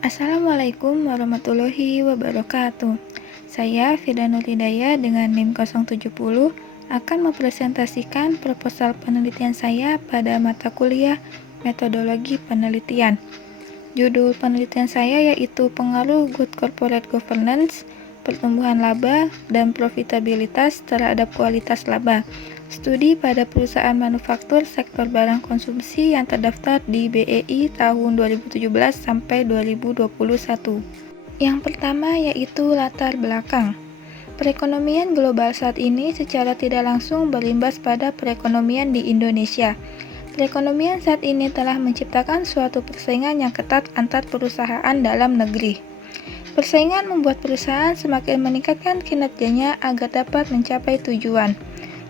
Assalamualaikum warahmatullahi wabarakatuh. Saya Fida Nurhidayah dengan NIM 070 akan mempresentasikan proposal penelitian saya pada mata kuliah Metodologi Penelitian. Judul penelitian saya yaitu Pengaruh Good Corporate Governance, Pertumbuhan Laba, dan Profitabilitas terhadap Kualitas Laba. Studi pada perusahaan manufaktur sektor barang konsumsi yang terdaftar di BEI tahun 2017 sampai 2021. Yang pertama yaitu latar belakang. Perekonomian global saat ini secara tidak langsung berimbas pada perekonomian di Indonesia. Perekonomian saat ini telah menciptakan suatu persaingan yang ketat antar perusahaan dalam negeri. Persaingan membuat perusahaan semakin meningkatkan kinerjanya agar dapat mencapai tujuan.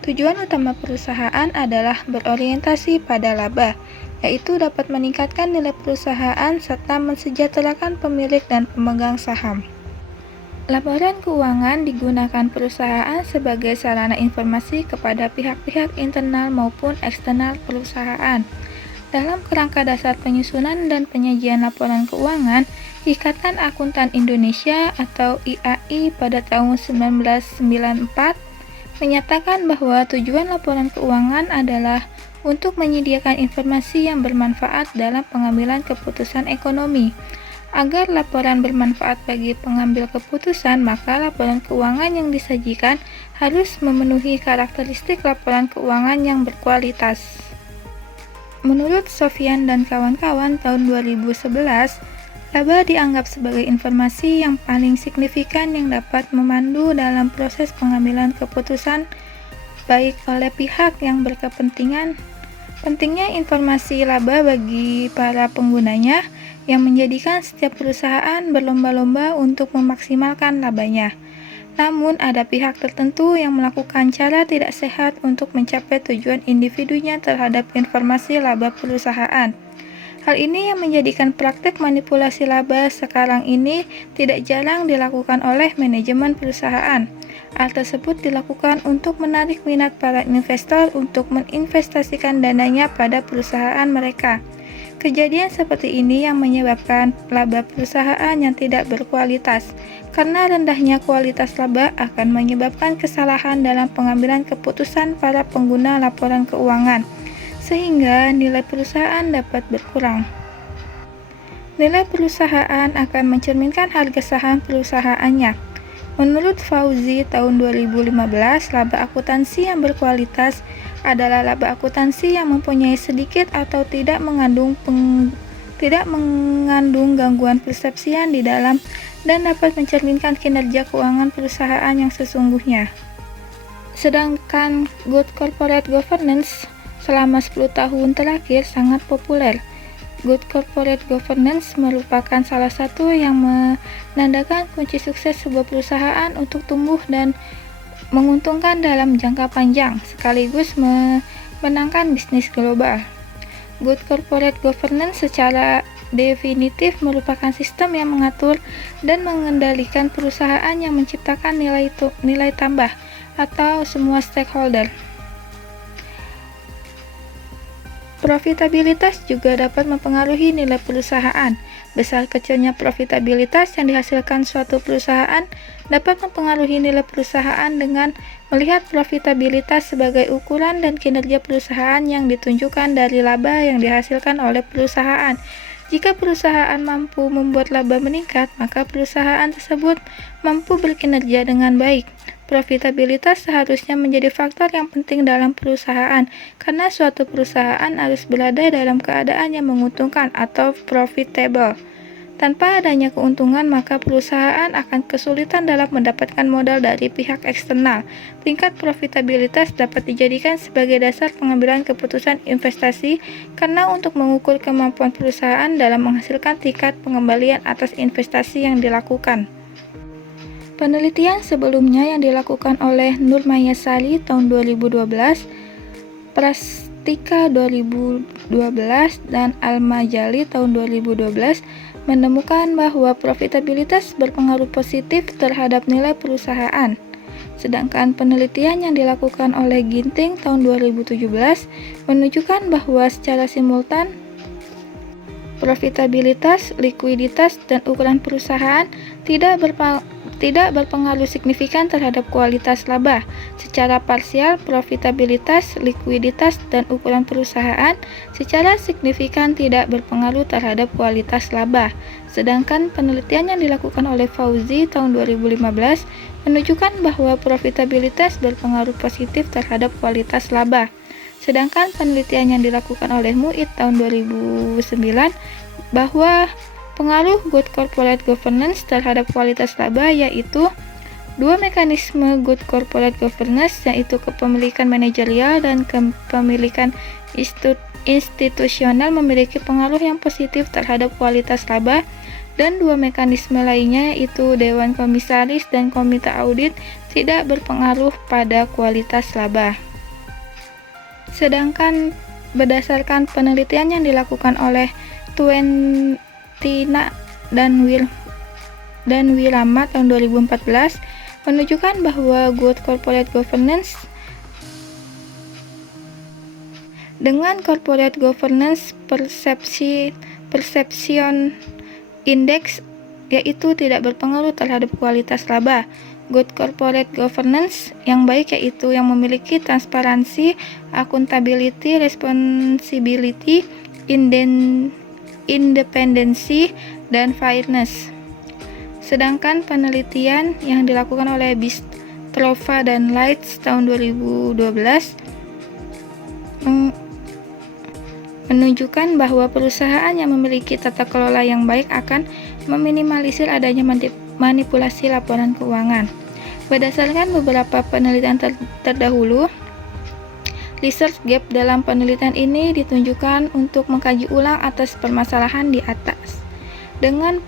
Tujuan utama perusahaan adalah berorientasi pada laba, yaitu dapat meningkatkan nilai perusahaan serta mensejahterakan pemilik dan pemegang saham. Laporan keuangan digunakan perusahaan sebagai sarana informasi kepada pihak-pihak internal maupun eksternal perusahaan. Dalam kerangka dasar penyusunan dan penyajian laporan keuangan, Ikatan Akuntan Indonesia atau IAI pada tahun 1994 menyatakan bahwa tujuan laporan keuangan adalah untuk menyediakan informasi yang bermanfaat dalam pengambilan keputusan ekonomi. Agar laporan bermanfaat bagi pengambil keputusan, maka laporan keuangan yang disajikan harus memenuhi karakteristik laporan keuangan yang berkualitas. Menurut Sofyan dan kawan-kawan tahun 2011, laba dianggap sebagai informasi yang paling signifikan yang dapat memandu dalam proses pengambilan keputusan baik oleh pihak yang berkepentingan. Pentingnya informasi laba bagi para penggunanya yang menjadikan setiap perusahaan berlomba-lomba untuk memaksimalkan labanya. Namun ada pihak tertentu yang melakukan cara tidak sehat untuk mencapai tujuan individunya terhadap informasi laba perusahaan. Hal ini yang menjadikan praktek manipulasi laba sekarang ini tidak jarang dilakukan oleh manajemen perusahaan. Hal tersebut dilakukan untuk menarik minat para investor untuk menginvestasikan dananya pada perusahaan mereka. Kejadian seperti ini yang menyebabkan laba perusahaan yang tidak berkualitas. Karena rendahnya kualitas laba akan menyebabkan kesalahan dalam pengambilan keputusan para pengguna laporan keuangan, sehingga nilai perusahaan dapat berkurang. Nilai perusahaan akan mencerminkan harga saham perusahaannya. Menurut Fauzi tahun 2015, laba akuntansi yang berkualitas adalah laba akuntansi yang mempunyai sedikit atau tidak mengandung gangguan persepsian di dalam dan dapat mencerminkan kinerja keuangan perusahaan yang sesungguhnya. Sedangkan good corporate governance selama 10 tahun terakhir sangat populer. Good corporate governance merupakan salah satu yang menandakan kunci sukses sebuah perusahaan untuk tumbuh dan menguntungkan dalam jangka panjang, sekaligus memenangkan bisnis global. Good corporate governance secara definitif merupakan sistem yang mengatur dan mengendalikan perusahaan yang menciptakan nilai tambah atau semua stakeholder. Profitabilitas juga dapat mempengaruhi nilai perusahaan. Besar kecilnya profitabilitas yang dihasilkan suatu perusahaan dapat mempengaruhi nilai perusahaan dengan melihat profitabilitas sebagai ukuran dan kinerja perusahaan yang ditunjukkan dari laba yang dihasilkan oleh perusahaan. Jika perusahaan mampu membuat laba meningkat, maka perusahaan tersebut mampu berkinerja dengan baik. Profitabilitas seharusnya menjadi faktor yang penting dalam perusahaan, karena suatu perusahaan harus berada dalam keadaan yang menguntungkan atau profitable. Tanpa adanya keuntungan, maka perusahaan akan kesulitan dalam mendapatkan modal dari pihak eksternal. Tingkat profitabilitas dapat dijadikan sebagai dasar pengambilan keputusan investasi, karena untuk mengukur kemampuan perusahaan dalam menghasilkan tingkat pengembalian atas investasi yang dilakukan. Penelitian sebelumnya yang dilakukan oleh Nur Mayasari tahun 2012, Prastika 2012, dan Al-Majali tahun 2012 menemukan bahwa profitabilitas berpengaruh positif terhadap nilai perusahaan. Sedangkan penelitian yang dilakukan oleh Ginting tahun 2017 menunjukkan bahwa secara simultan Profitabilitas, likuiditas, dan ukuran perusahaan tidak berpengaruh signifikan terhadap kualitas laba. Secara parsial, profitabilitas, likuiditas, dan ukuran perusahaan secara signifikan tidak berpengaruh terhadap kualitas laba. Sedangkan penelitian yang dilakukan oleh Fauzi tahun 2015 menunjukkan bahwa profitabilitas berpengaruh positif terhadap kualitas laba. Sedangkan penelitian yang dilakukan oleh Muid tahun 2009 bahwa pengaruh good corporate governance terhadap kualitas laba yaitu dua mekanisme good corporate governance, yaitu kepemilikan manajerial dan kepemilikan institusional memiliki pengaruh yang positif terhadap kualitas laba, dan dua mekanisme lainnya yaitu Dewan Komisaris dan Komite Audit tidak berpengaruh pada kualitas laba. Sedangkan berdasarkan penelitian yang dilakukan oleh Tuentina dan Wirama tahun 2014 menunjukkan bahwa good corporate governance dengan corporate governance perception index yaitu tidak berpengaruh terhadap kualitas laba. Good corporate governance yang baik yaitu yang memiliki transparansi, accountability, responsibility, independensi, dan fairness. Sedangkan penelitian yang dilakukan oleh Bistrova dan Lights tahun 2012 menunjukkan bahwa perusahaan yang memiliki tata kelola yang baik akan meminimalisir adanya manipulasi laporan keuangan. Berdasarkan beberapa penelitian terdahulu, research gap dalam penelitian ini ditunjukkan untuk mengkaji ulang atas permasalahan di atas dengan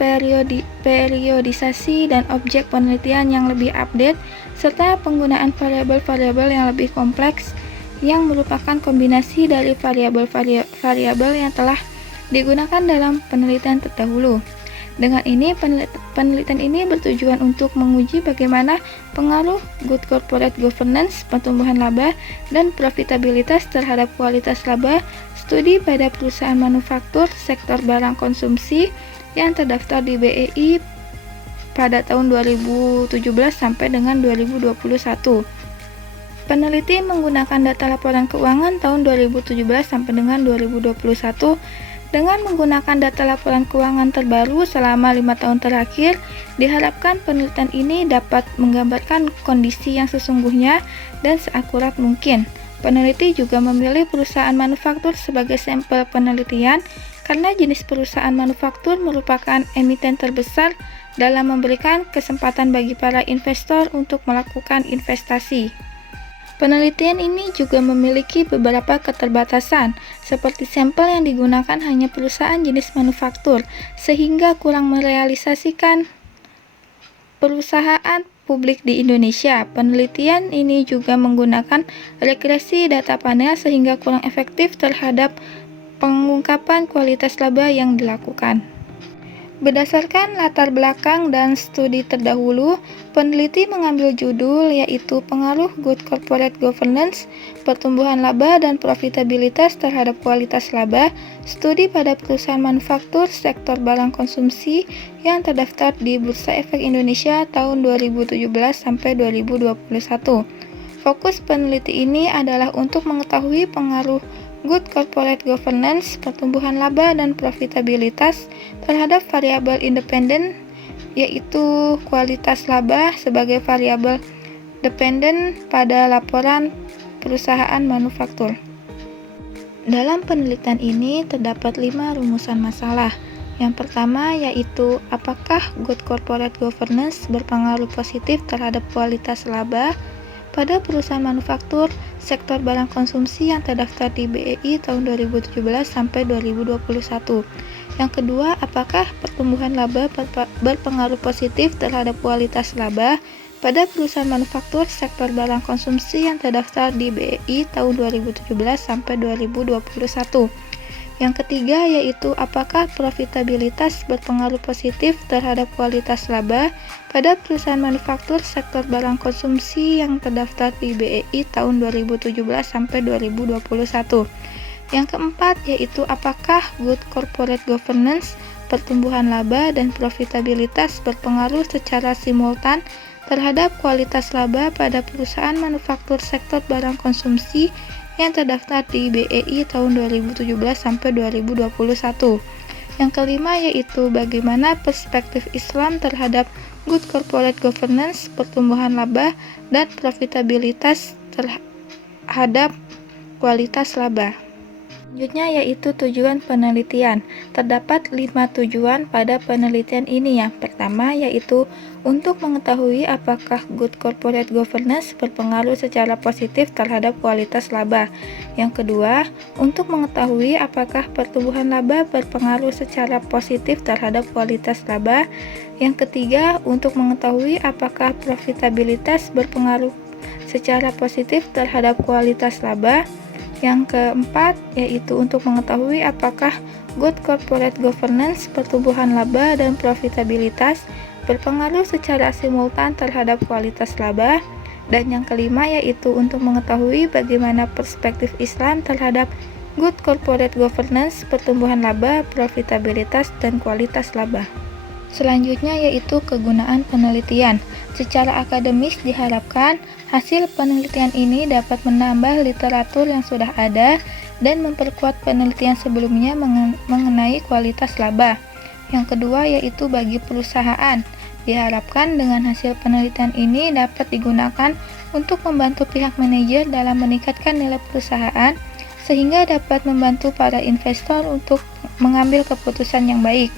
periodisasi dan objek penelitian yang lebih update serta penggunaan variabel-variabel yang lebih kompleks yang merupakan kombinasi dari variabel yang telah digunakan dalam penelitian terdahulu. Dengan ini, penelitian ini bertujuan untuk menguji bagaimana pengaruh good corporate governance, pertumbuhan laba, dan profitabilitas terhadap kualitas laba studi pada perusahaan manufaktur sektor barang konsumsi yang terdaftar di BEI pada tahun 2017 sampai dengan 2021. Peneliti menggunakan data laporan keuangan tahun 2017 sampai dengan 2021 dengan menggunakan data laporan keuangan terbaru selama 5 tahun terakhir. Diharapkan penelitian ini dapat menggambarkan kondisi yang sesungguhnya dan seakurat mungkin. Peneliti juga memilih perusahaan manufaktur sebagai sampel penelitian karena jenis perusahaan manufaktur merupakan emiten terbesar dalam memberikan kesempatan bagi para investor untuk melakukan investasi. Penelitian ini juga memiliki beberapa keterbatasan, seperti sampel yang digunakan hanya perusahaan jenis manufaktur, sehingga kurang merealisasikan perusahaan publik di Indonesia. Penelitian ini juga menggunakan regresi data panel sehingga kurang efektif terhadap pengungkapan kualitas laba yang dilakukan. Berdasarkan latar belakang dan studi terdahulu, peneliti mengambil judul yaitu Pengaruh Good Corporate Governance, Pertumbuhan Laba dan Profitabilitas terhadap Kualitas Laba, studi pada perusahaan manufaktur sektor barang konsumsi yang terdaftar di Bursa Efek Indonesia tahun 2017 sampai 2021. Fokus peneliti ini adalah untuk mengetahui pengaruh good corporate governance, pertumbuhan laba, dan profitabilitas terhadap variabel independen, yaitu kualitas laba sebagai variabel dependen pada laporan perusahaan manufaktur. Dalam penelitian ini terdapat 5 rumusan masalah. Yang pertama yaitu apakah good corporate governance berpengaruh positif terhadap kualitas laba pada perusahaan manufaktur sektor barang konsumsi yang terdaftar di BEI tahun 2017 sampai 2021. Yang kedua, apakah pertumbuhan laba berpengaruh positif terhadap kualitas laba pada perusahaan manufaktur sektor barang konsumsi yang terdaftar di BEI tahun 2017 sampai 2021. Yang ketiga yaitu apakah profitabilitas berpengaruh positif terhadap kualitas laba pada perusahaan manufaktur sektor barang konsumsi yang terdaftar di BEI tahun 2017 sampai 2021. Yang keempat yaitu apakah good corporate governance, pertumbuhan laba dan profitabilitas berpengaruh secara simultan terhadap kualitas laba pada perusahaan manufaktur sektor barang konsumsi yang terdaftar di BEI tahun 2017 sampai 2021. Yang kelima yaitu bagaimana perspektif Islam terhadap good corporate governance, pertumbuhan laba dan profitabilitas terhadap kualitas laba. Selanjutnya yaitu tujuan penelitian. Terdapat 5 tujuan pada penelitian ini. Yang pertama yaitu untuk mengetahui apakah good corporate governance berpengaruh secara positif terhadap kualitas laba. Yang kedua, untuk mengetahui apakah pertumbuhan laba berpengaruh secara positif terhadap kualitas laba. Yang ketiga, untuk mengetahui apakah profitabilitas berpengaruh secara positif terhadap kualitas laba. Yang keempat, yaitu untuk mengetahui apakah good corporate governance, pertumbuhan laba, dan profitabilitas berpengaruh secara simultan terhadap kualitas laba. Dan yang kelima, yaitu untuk mengetahui bagaimana perspektif Islam terhadap good corporate governance, pertumbuhan laba, profitabilitas, dan kualitas laba. Selanjutnya yaitu kegunaan penelitian. Secara akademis diharapkan hasil penelitian ini dapat menambah literatur yang sudah ada dan memperkuat penelitian sebelumnya mengenai kualitas laba. Yang kedua yaitu bagi perusahaan. Diharapkan dengan hasil penelitian ini dapat digunakan untuk membantu pihak manajer dalam meningkatkan nilai perusahaan sehingga dapat membantu para investor untuk mengambil keputusan yang baik.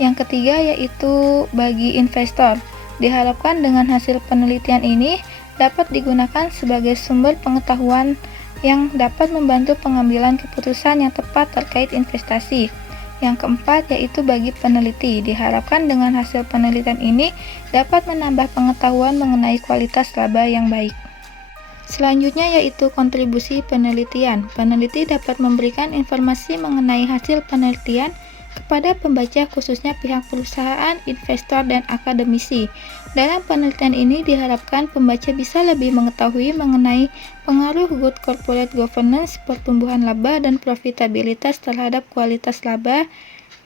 Yang ketiga yaitu bagi investor. Diharapkan dengan hasil penelitian ini dapat digunakan sebagai sumber pengetahuan yang dapat membantu pengambilan keputusan yang tepat terkait investasi. Yang keempat yaitu bagi peneliti. Diharapkan dengan hasil penelitian ini dapat menambah pengetahuan mengenai kualitas laba yang baik. Selanjutnya yaitu kontribusi penelitian. Peneliti dapat memberikan informasi mengenai hasil penelitian kepada pembaca khususnya pihak perusahaan, investor, dan akademisi. Dalam penelitian ini diharapkan pembaca bisa lebih mengetahui mengenai pengaruh good corporate governance, pertumbuhan laba, dan profitabilitas terhadap kualitas laba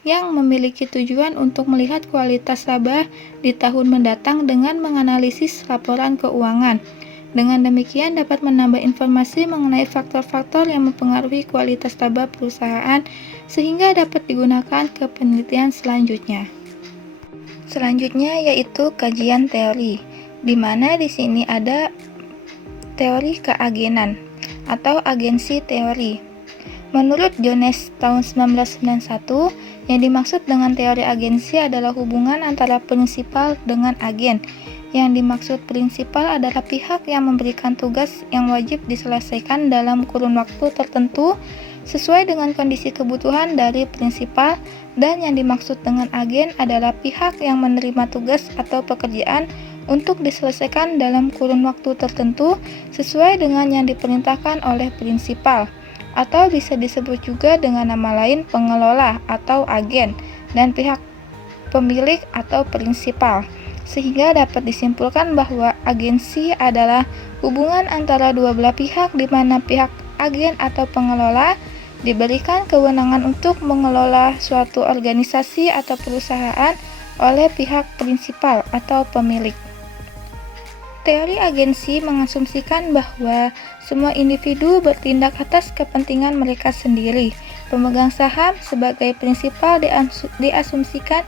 yang memiliki tujuan untuk melihat kualitas laba di tahun mendatang dengan menganalisis laporan keuangan. Dengan demikian dapat menambah informasi mengenai faktor-faktor yang mempengaruhi kualitas laba perusahaan sehingga dapat digunakan ke penelitian selanjutnya. Selanjutnya yaitu kajian teori, di mana di sini ada teori keagenan atau agensi teori. Menurut Jones tahun 1991, yang dimaksud dengan teori agensi adalah hubungan antara prinsipal dengan agen. Yang dimaksud prinsipal adalah pihak yang memberikan tugas yang wajib diselesaikan dalam kurun waktu tertentu sesuai dengan kondisi kebutuhan dari prinsipal, dan yang dimaksud dengan agen adalah pihak yang menerima tugas atau pekerjaan untuk diselesaikan dalam kurun waktu tertentu sesuai dengan yang diperintahkan oleh prinsipal, atau bisa disebut juga dengan nama lain pengelola atau agen, dan pihak pemilik atau prinsipal. Sehingga dapat disimpulkan bahwa agensi adalah hubungan antara dua belah pihak di mana pihak agen atau pengelola diberikan kewenangan untuk mengelola suatu organisasi atau perusahaan oleh pihak prinsipal atau pemilik. Teori agensi mengasumsikan bahwa semua individu bertindak atas kepentingan mereka sendiri. Pemegang saham sebagai prinsipal diasumsikan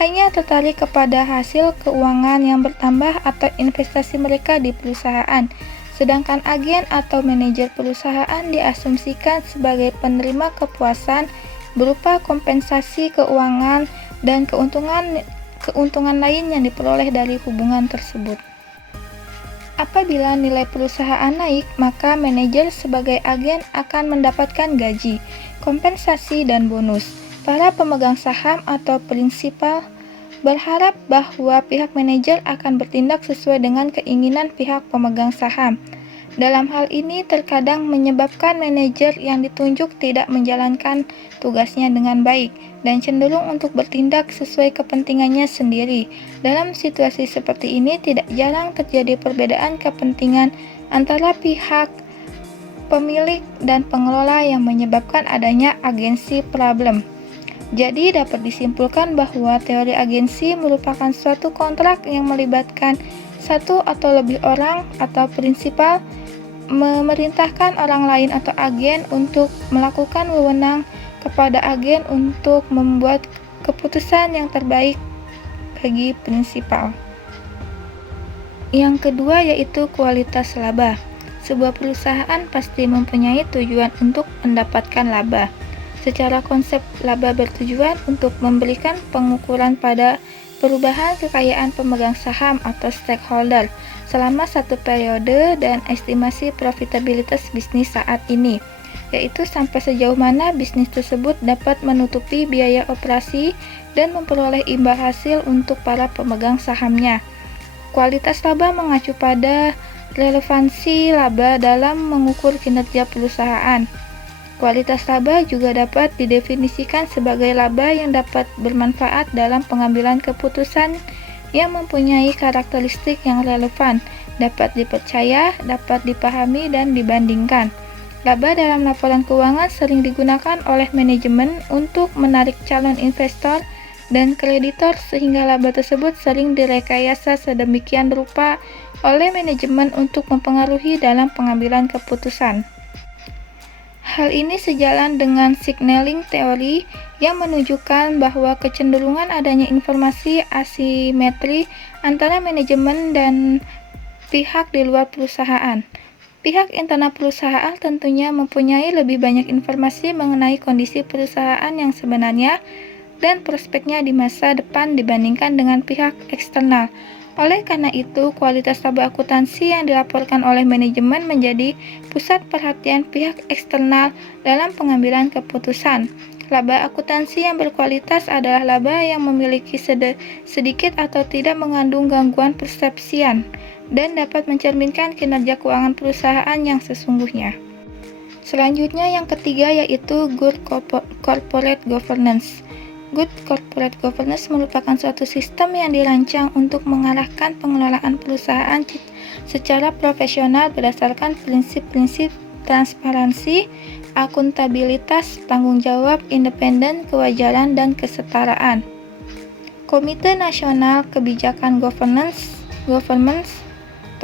hanya tertarik kepada hasil keuangan yang bertambah atau investasi mereka di perusahaan, sedangkan agen atau manajer perusahaan diasumsikan sebagai penerima kepuasan berupa kompensasi keuangan dan keuntungan lain yang diperoleh dari hubungan tersebut. Apabila nilai perusahaan naik, maka manajer sebagai agen akan mendapatkan gaji, kompensasi, dan bonus. Para pemegang saham atau prinsipal berharap bahwa pihak manajer akan bertindak sesuai dengan keinginan pihak pemegang saham. Dalam hal ini terkadang menyebabkan manajer yang ditunjuk tidak menjalankan tugasnya dengan baik dan cenderung untuk bertindak sesuai kepentingannya sendiri. Dalam situasi seperti ini tidak jarang terjadi perbedaan kepentingan antara pihak pemilik dan pengelola yang menyebabkan adanya agency problem. Jadi dapat disimpulkan bahwa teori agensi merupakan suatu kontrak yang melibatkan satu atau lebih orang atau prinsipal memerintahkan orang lain atau agen untuk melakukan wewenang kepada agen untuk membuat keputusan yang terbaik bagi prinsipal. Yang kedua yaitu kualitas laba. Sebuah perusahaan pasti mempunyai tujuan untuk mendapatkan laba. Secara konsep, laba bertujuan untuk memberikan pengukuran pada perubahan kekayaan pemegang saham atau stakeholder selama satu periode dan estimasi profitabilitas bisnis saat ini, yaitu sampai sejauh mana bisnis tersebut dapat menutupi biaya operasi dan memperoleh imbal hasil untuk para pemegang sahamnya. Kualitas laba mengacu pada relevansi laba dalam mengukur kinerja perusahaan. Kualitas laba juga dapat didefinisikan sebagai laba yang dapat bermanfaat dalam pengambilan keputusan yang mempunyai karakteristik yang relevan, dapat dipercaya, dapat dipahami, dan dibandingkan. Laba dalam laporan keuangan sering digunakan oleh manajemen untuk menarik calon investor dan kreditor sehingga laba tersebut sering direkayasa sedemikian rupa oleh manajemen untuk mempengaruhi dalam pengambilan keputusan. Hal ini sejalan dengan signaling teori yang menunjukkan bahwa kecenderungan adanya informasi asimetri antara manajemen dan pihak di luar perusahaan. Pihak internal perusahaan tentunya mempunyai lebih banyak informasi mengenai kondisi perusahaan yang sebenarnya dan prospeknya di masa depan dibandingkan dengan pihak eksternal. Oleh karena itu, kualitas laba akuntansi yang dilaporkan oleh manajemen menjadi pusat perhatian pihak eksternal dalam pengambilan keputusan. Laba akuntansi yang berkualitas adalah laba yang memiliki sedikit atau tidak mengandung gangguan persepsian dan dapat mencerminkan kinerja keuangan perusahaan yang sesungguhnya. Selanjutnya yang ketiga yaitu good corporate governance. Good corporate governance merupakan suatu sistem yang dirancang untuk mengarahkan pengelolaan perusahaan secara profesional berdasarkan prinsip-prinsip transparansi, akuntabilitas, tanggung jawab, independen, kewajaran, dan kesetaraan. Komite Nasional Kebijakan Governance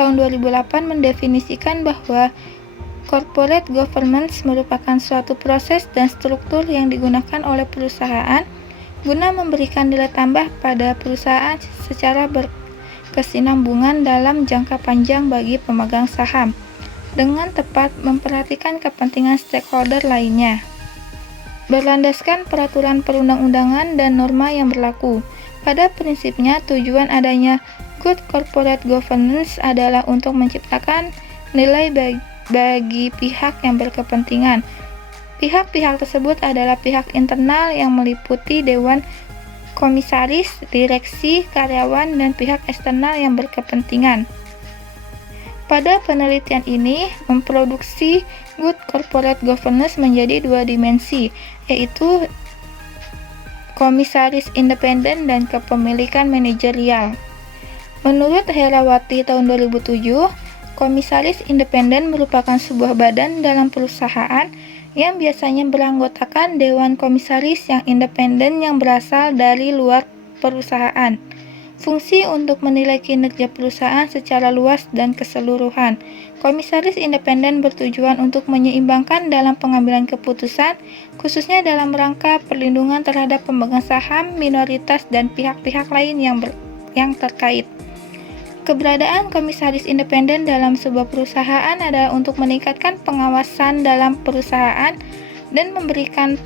tahun 2008 mendefinisikan bahwa corporate governance merupakan suatu proses dan struktur yang digunakan oleh perusahaan guna memberikan nilai tambah pada perusahaan secara berkesinambungan dalam jangka panjang bagi pemegang saham, dengan tepat memperhatikan kepentingan stakeholder lainnya. Berlandaskan peraturan perundang-undangan dan norma yang berlaku. Pada prinsipnya, tujuan adanya good corporate governance adalah untuk menciptakan nilai bagi pihak yang berkepentingan. Pihak-pihak tersebut adalah pihak internal yang meliputi dewan komisaris, direksi, karyawan, dan pihak eksternal yang berkepentingan. Pada penelitian ini, memproduksi good corporate governance menjadi dua dimensi, yaitu komisaris independen dan kepemilikan manajerial. Menurut Herawati tahun 2007, komisaris independen merupakan sebuah badan dalam perusahaan yang biasanya beranggotakan dewan komisaris yang independen yang berasal dari luar perusahaan. Fungsi untuk menilai kinerja perusahaan secara luas dan keseluruhan. Komisaris independen bertujuan untuk menyeimbangkan dalam pengambilan keputusan, khususnya dalam rangka perlindungan terhadap pemegang saham, minoritas, dan pihak-pihak lain yang terkait. Keberadaan komisaris independen dalam sebuah perusahaan adalah untuk meningkatkan pengawasan dalam perusahaan dan memberikan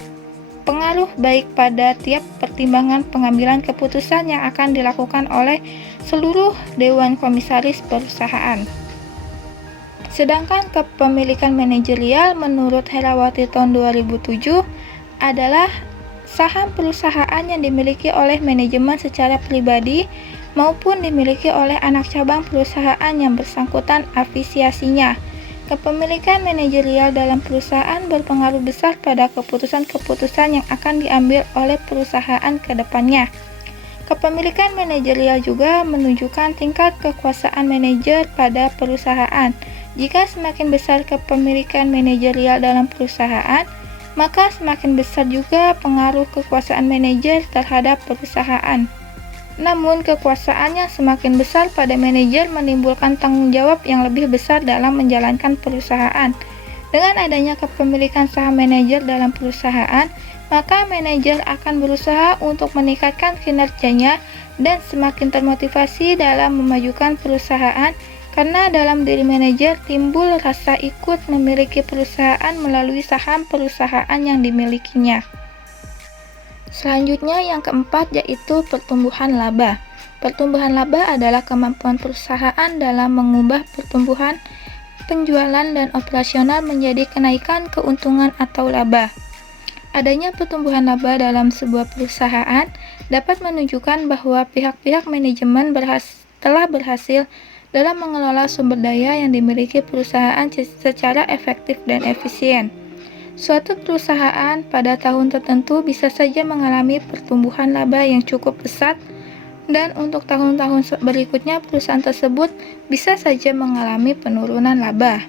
pengaruh baik pada tiap pertimbangan pengambilan keputusan yang akan dilakukan oleh seluruh dewan komisaris perusahaan. Sedangkan kepemilikan manajerial menurut Herawati tahun 2007 adalah saham perusahaan yang dimiliki oleh manajemen secara pribadi maupun dimiliki oleh anak cabang perusahaan yang bersangkutan afisiasinya. Kepemilikan manajerial dalam perusahaan berpengaruh besar pada keputusan-keputusan yang akan diambil oleh perusahaan ke depannya. Kepemilikan manajerial juga menunjukkan tingkat kekuasaan manajer pada perusahaan. Jika semakin besar kepemilikan manajerial dalam perusahaan, maka semakin besar juga pengaruh kekuasaan manajer terhadap perusahaan. Namun, kekuasaan yang semakin besar pada manajer menimbulkan tanggung jawab yang lebih besar dalam menjalankan perusahaan. Dengan adanya kepemilikan saham manajer dalam perusahaan, maka manajer akan berusaha untuk meningkatkan kinerjanya dan semakin termotivasi dalam memajukan perusahaan karena dalam diri manajer timbul rasa ikut memiliki perusahaan melalui saham perusahaan yang dimilikinya. Selanjutnya yang keempat yaitu pertumbuhan laba. Pertumbuhan laba adalah kemampuan perusahaan dalam mengubah pertumbuhan penjualan dan operasional menjadi kenaikan keuntungan atau laba. Adanya pertumbuhan laba dalam sebuah perusahaan dapat menunjukkan bahwa pihak-pihak manajemen telah berhasil dalam mengelola sumber daya yang dimiliki perusahaan secara efektif dan efisien. Suatu perusahaan pada tahun tertentu bisa saja mengalami pertumbuhan laba yang cukup pesat, dan untuk tahun-tahun berikutnya perusahaan tersebut bisa saja mengalami penurunan laba.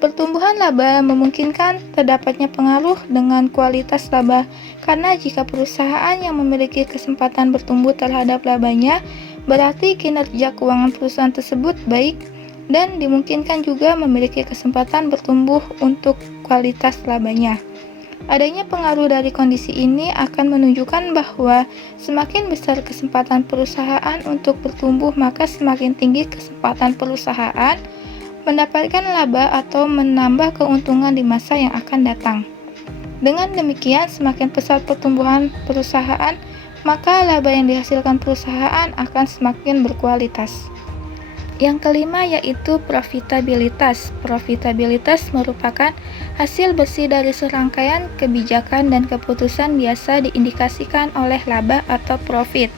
Pertumbuhan laba memungkinkan terdapatnya pengaruh dengan kualitas laba, karena jika perusahaan yang memiliki kesempatan bertumbuh terhadap labanya, berarti kinerja keuangan perusahaan tersebut baik dan dimungkinkan juga memiliki kesempatan bertumbuh untuk kualitas labanya. Adanya pengaruh dari kondisi ini akan menunjukkan bahwa semakin besar kesempatan perusahaan untuk bertumbuh, maka semakin tinggi kesempatan perusahaan mendapatkan laba atau menambah keuntungan di masa yang akan datang. Dengan demikian, semakin besar pertumbuhan perusahaan, maka laba yang dihasilkan perusahaan akan semakin berkualitas. Yang kelima yaitu profitabilitas. Profitabilitas merupakan hasil bersih dari serangkaian kebijakan dan keputusan biasa diindikasikan oleh laba atau profit.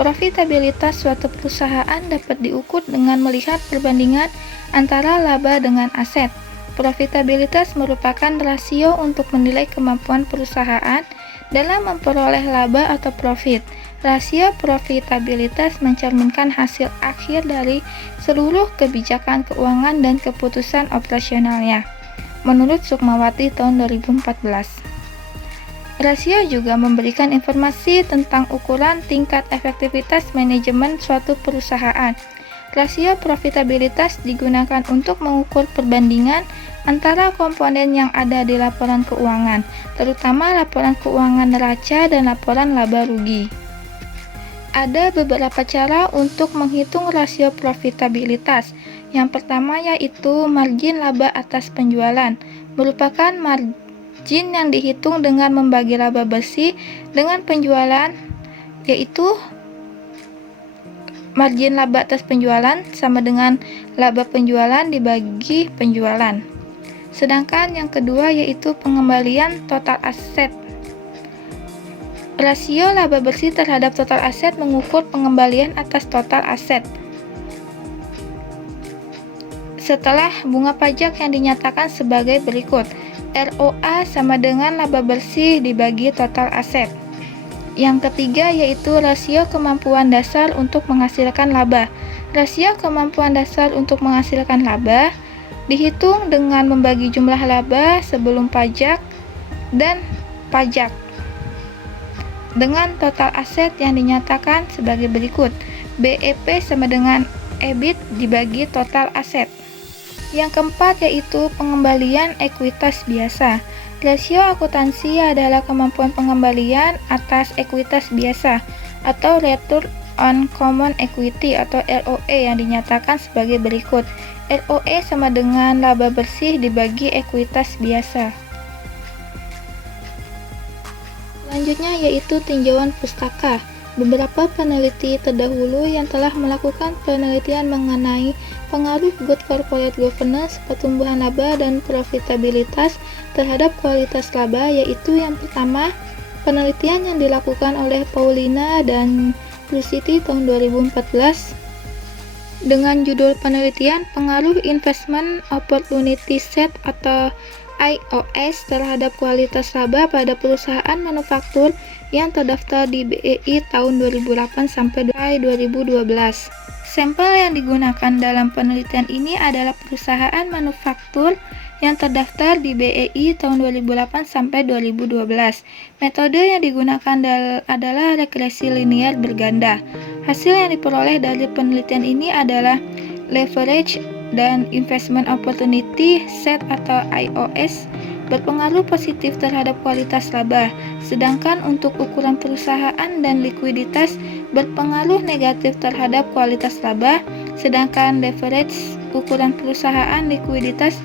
Profitabilitas suatu perusahaan dapat diukur dengan melihat perbandingan antara laba dengan aset. Profitabilitas merupakan rasio untuk menilai kemampuan perusahaan dalam memperoleh laba atau profit. Rasio profitabilitas mencerminkan hasil akhir dari seluruh kebijakan keuangan dan keputusan operasionalnya, menurut Sukmawati tahun 2014. Rasio juga memberikan informasi tentang ukuran tingkat efektivitas manajemen suatu perusahaan. Rasio profitabilitas digunakan untuk mengukur perbandingan antara komponen yang ada di laporan keuangan, terutama laporan keuangan neraca dan laporan laba rugi. Ada beberapa cara untuk menghitung rasio profitabilitas. Yang pertama yaitu margin laba atas penjualan, merupakan margin yang dihitung dengan membagi laba bersih dengan penjualan, yaitu margin laba atas penjualan sama dengan laba penjualan dibagi penjualan. Sedangkan yang kedua yaitu pengembalian total aset. Rasio laba bersih terhadap total aset mengukur pengembalian atas total aset setelah bunga pajak yang dinyatakan sebagai berikut. ROA sama dengan laba bersih dibagi total aset. Yang ketiga yaitu rasio kemampuan dasar untuk menghasilkan laba. Rasio kemampuan dasar untuk menghasilkan laba dihitung dengan membagi jumlah laba sebelum pajak dan pajak dengan total aset yang dinyatakan sebagai berikut. BEP sama dengan EBIT dibagi total aset. Yang keempat yaitu pengembalian ekuitas biasa. Rasio akuntansi adalah kemampuan pengembalian atas ekuitas biasa atau Return on Common Equity atau ROE yang dinyatakan sebagai berikut. ROE sama dengan laba bersih dibagi ekuitas biasa. Selanjutnya yaitu tinjauan pustaka. Beberapa peneliti terdahulu yang telah melakukan penelitian mengenai pengaruh good corporate governance, pertumbuhan laba, dan profitabilitas terhadap kualitas laba, yaitu yang pertama, penelitian yang dilakukan oleh Paulina dan Lucidi tahun 2014 dengan judul penelitian Pengaruh Investment Opportunity Set atau IOS terhadap kualitas laba pada perusahaan manufaktur yang terdaftar di BEI tahun 2008 sampai 2012. Sampel yang digunakan dalam penelitian ini adalah perusahaan manufaktur yang terdaftar di BEI tahun 2008 sampai 2012. Metode yang digunakan adalah regresi linear berganda. Hasil yang diperoleh dari penelitian ini adalah leverage dan investment opportunity set atau IOS berpengaruh positif terhadap kualitas laba, sedangkan untuk ukuran perusahaan dan likuiditas berpengaruh negatif terhadap kualitas laba, sedangkan leverage, ukuran perusahaan, likuiditas,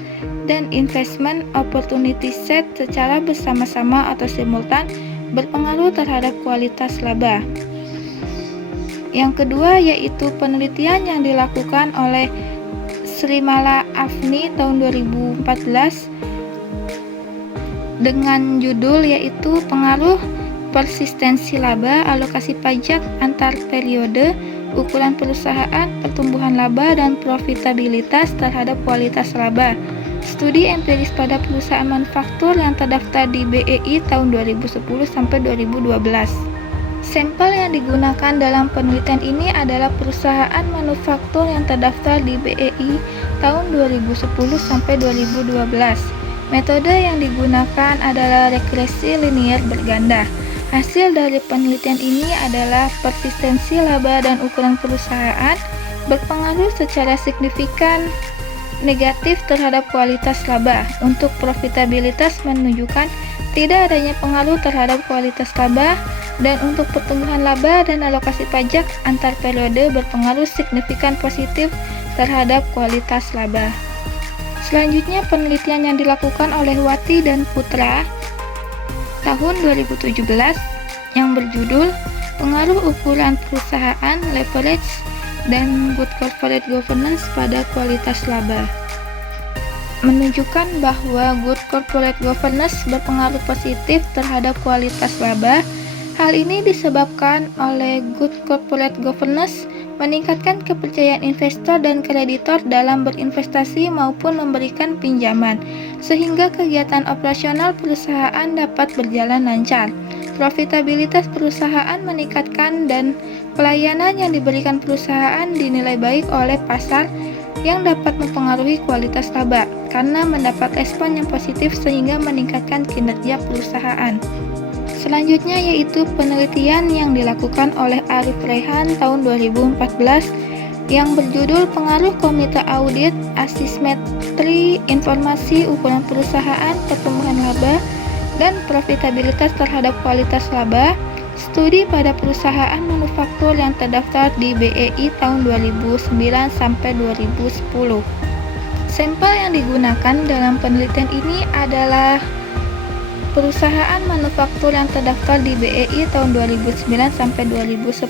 dan investment opportunity set secara bersama-sama atau simultan berpengaruh terhadap kualitas laba. Yang kedua yaitu penelitian yang dilakukan oleh Srimala Avni tahun 2014 dengan judul yaitu pengaruh persistensi laba, alokasi pajak antar periode, ukuran perusahaan, pertumbuhan laba, dan profitabilitas terhadap kualitas laba. Studi empiris pada perusahaan manufaktur yang terdaftar di BEI tahun 2010 sampai 2012. Sampel yang digunakan dalam penelitian ini adalah perusahaan manufaktur yang terdaftar di BEI tahun 2010 sampai 2012. Metode yang digunakan adalah regresi linear berganda. Hasil dari penelitian ini adalah persistensi laba dan ukuran perusahaan berpengaruh secara signifikan negatif terhadap kualitas laba. Untuk profitabilitas menunjukkan tidak adanya pengaruh terhadap kualitas laba, dan untuk pertumbuhan laba dan alokasi pajak antar periode berpengaruh signifikan positif terhadap kualitas laba. Selanjutnya penelitian yang dilakukan oleh Wati dan Putra tahun 2017 yang berjudul Pengaruh Ukuran Perusahaan, Leverage, dan Good Corporate Governance pada Kualitas Laba, menunjukkan bahwa Good Corporate Governance berpengaruh positif terhadap kualitas laba. Hal ini disebabkan oleh Good Corporate Governance meningkatkan kepercayaan investor dan kreditor dalam berinvestasi maupun memberikan pinjaman, sehingga kegiatan operasional perusahaan dapat berjalan lancar. Profitabilitas perusahaan meningkatkan dan pelayanan yang diberikan perusahaan dinilai baik oleh pasar, yang dapat mempengaruhi kualitas laba karena mendapat respon yang positif sehingga meningkatkan kinerja perusahaan. Selanjutnya yaitu penelitian yang dilakukan oleh Arif Raihan tahun 2014 yang berjudul Pengaruh Komite Audit Asimetri Informasi Ukuran Perusahaan, Pertumbuhan Laba, dan Profitabilitas terhadap Kualitas Laba, studi pada perusahaan manufaktur yang terdaftar di BEI tahun 2009 sampai 2010. Sampel yang digunakan dalam penelitian ini adalah perusahaan manufaktur yang terdaftar di BEI tahun 2009 sampai 2010.